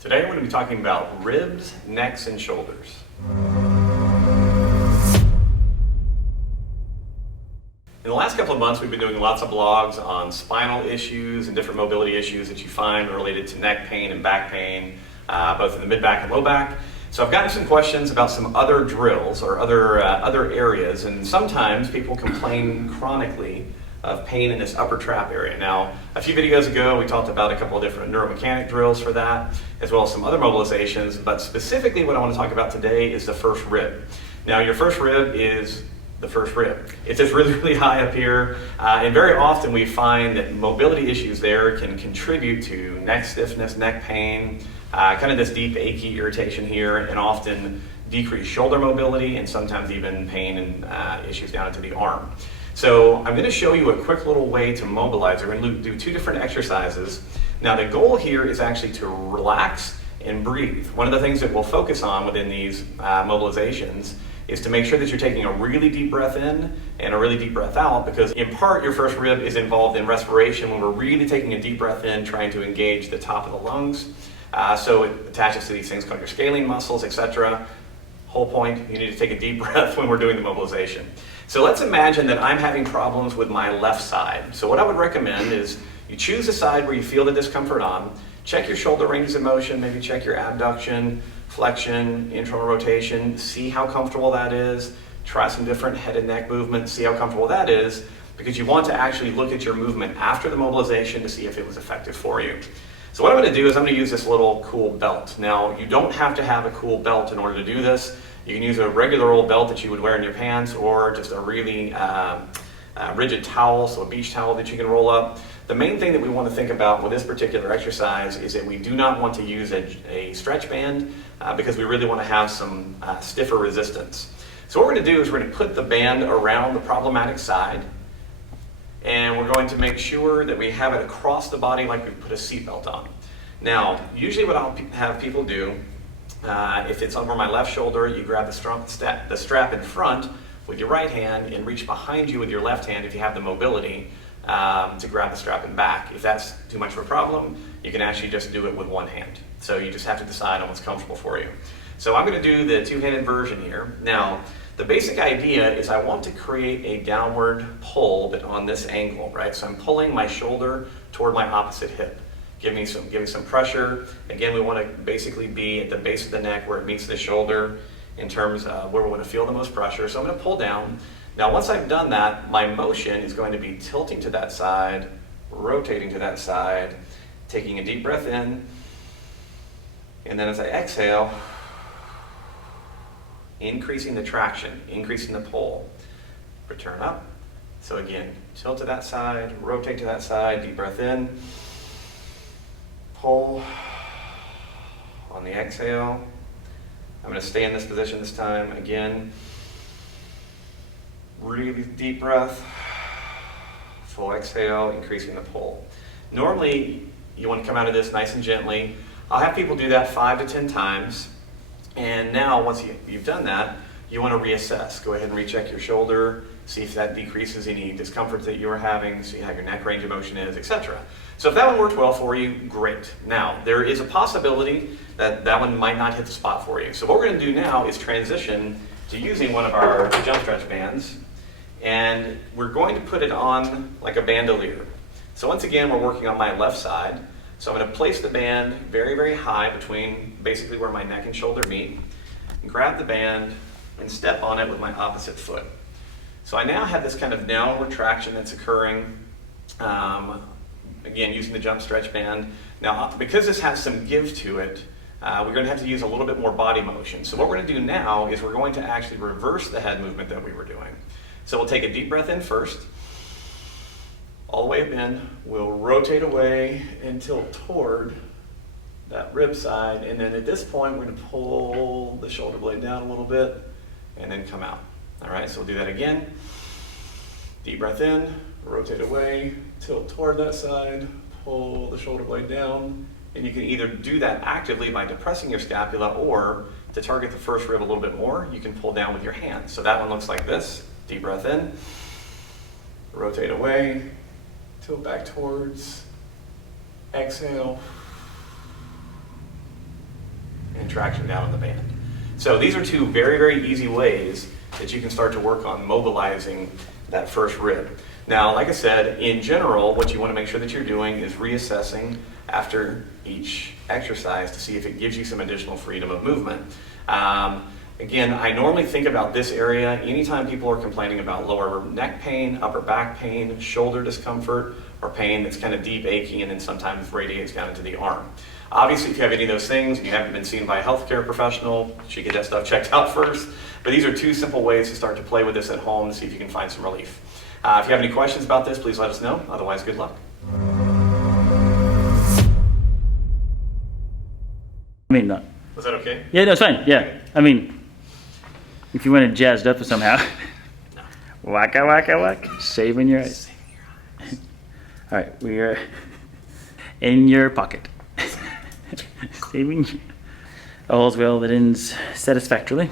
Today we're going to be talking about ribs, necks, and shoulders. In the last couple of months, we've been doing lots of blogs on spinal issues and different mobility issues that you find related to neck pain and back pain, both in the mid-back and low back. So I've gotten some questions about some other drills or other areas, and sometimes people complain chronically of pain in this upper trap area. Now, a few videos ago, we talked about a couple of different neuromechanic drills for that, as well as some other mobilizations, but specifically what I want to talk about today is the first rib. Now, your first rib is the first rib. It's just really, really high up here, and very often we find that mobility issues there can contribute to neck stiffness, neck pain, kind of this deep achy irritation here, and often decreased shoulder mobility, and sometimes even pain and issues down into the arm. So I'm going to show you a quick little way to mobilize. We're going to do two different exercises. Now the goal here is actually to relax and breathe. One of the things that we'll focus on within these mobilizations is to make sure that you're taking a really deep breath in and a really deep breath out, because in part your first rib is involved in respiration when we're really taking a deep breath in, trying to engage the top of the lungs. So it attaches to these things called your scalene muscles, etc. Whole point, you need to take a deep breath when we're doing the mobilization. So let's imagine that I'm having problems with my left side. So what I would recommend is you choose a side where you feel the discomfort on, check your shoulder ranges of motion, maybe check your abduction, flexion, internal rotation, see how comfortable that is, try some different head and neck movements, see how comfortable that is, because you want to actually look at your movement after the mobilization to see if it was effective for you. So what I'm going to do is I'm going to use this little cool belt. Now, you don't have to have a cool belt in order to do this. You can use a regular old belt that you would wear in your pants, or just a really rigid towel, so a beach towel that you can roll up. The main thing that we want to think about with this particular exercise is that we do not want to use a stretch band because we really want to have some stiffer resistance. So what we're going to do is we're going to put the band around the problematic side, and we're going to make sure that we have it across the body like we put a seatbelt on. Now, usually what I'll have people do, if it's over my left shoulder, you grab the strap in front with your right hand and reach behind you with your left hand if you have the mobility to grab the strap in back. If that's too much of a problem, you can actually just do it with one hand. So you just have to decide on what's comfortable for you. So I'm going to do the two-handed version here. Now, the basic idea is I want to create a downward pull, but on this angle, right? So I'm pulling my shoulder toward my opposite hip, giving some pressure. Again, we want to basically be at the base of the neck where it meets the shoulder in terms of where we want to feel the most pressure. So I'm going to pull down. Now, once I've done that, my motion is going to be tilting to that side, rotating to that side, taking a deep breath in, and then as I exhale, increasing the traction, increasing the pull. Return up. So again, tilt to that side, rotate to that side, deep breath in, pull. On the exhale, I'm going to stay in this position this time. Again, really deep breath, full exhale, increasing the pull. Normally, you want to come out of this nice and gently. I'll have people do that 5 to 10 times. And now, once you've done that, you want to reassess. Go ahead and recheck your shoulder, see if that decreases any discomfort that you are having, see how your neck range of motion is, etc. So if that one worked well for you, great. Now, there is a possibility that that one might not hit the spot for you. So what we're going to do now is transition to using one of our jump stretch bands, and we're going to put it on like a bandolier. So once again, we're working on my left side. So I'm going to place the band very, very high between basically where my neck and shoulder meet, and grab the band and step on it with my opposite foot. So I now have this kind of downward traction that's occurring, again, using the jump stretch band. Now, because this has some give to it, we're going to have to use a little bit more body motion. So what we're going to do now is we're going to actually reverse the head movement that we were doing. So we'll take a deep breath in first, all the way up in, we'll rotate away and tilt toward that rib side, and then at this point we're going to pull the shoulder blade down a little bit and then come out. All right, so we'll do that again. Deep breath in, rotate away, tilt toward that side, pull the shoulder blade down, and you can either do that actively by depressing your scapula, or to target the first rib a little bit more, you can pull down with your hands. So that one looks like this. Deep breath in, rotate away, tilt back towards, exhale, contraction down in the band. So these are two very, very easy ways that you can start to work on mobilizing that first rib. Now, like I said, in general, what you want to make sure that you're doing is reassessing after each exercise to see if it gives you some additional freedom of movement. Again, I normally think about this area anytime people are complaining about lower neck pain, upper back pain, shoulder discomfort, or pain that's kind of deep, achy, and then sometimes radiates down into the arm. Obviously, if you have any of those things and you haven't been seen by a healthcare professional, you should get that stuff checked out first. But these are two simple ways to start to play with this at home to see if you can find some relief. If you have any questions about this, please let us know. Otherwise, good luck. I mean, no. Was that okay? Yeah, no, it's fine. Yeah. Okay. I mean, if you want it jazzed up somehow. No. Waka, waka, waka. Saving your eyes. All right, we are in your pocket. Saving all's well that ends satisfactorily.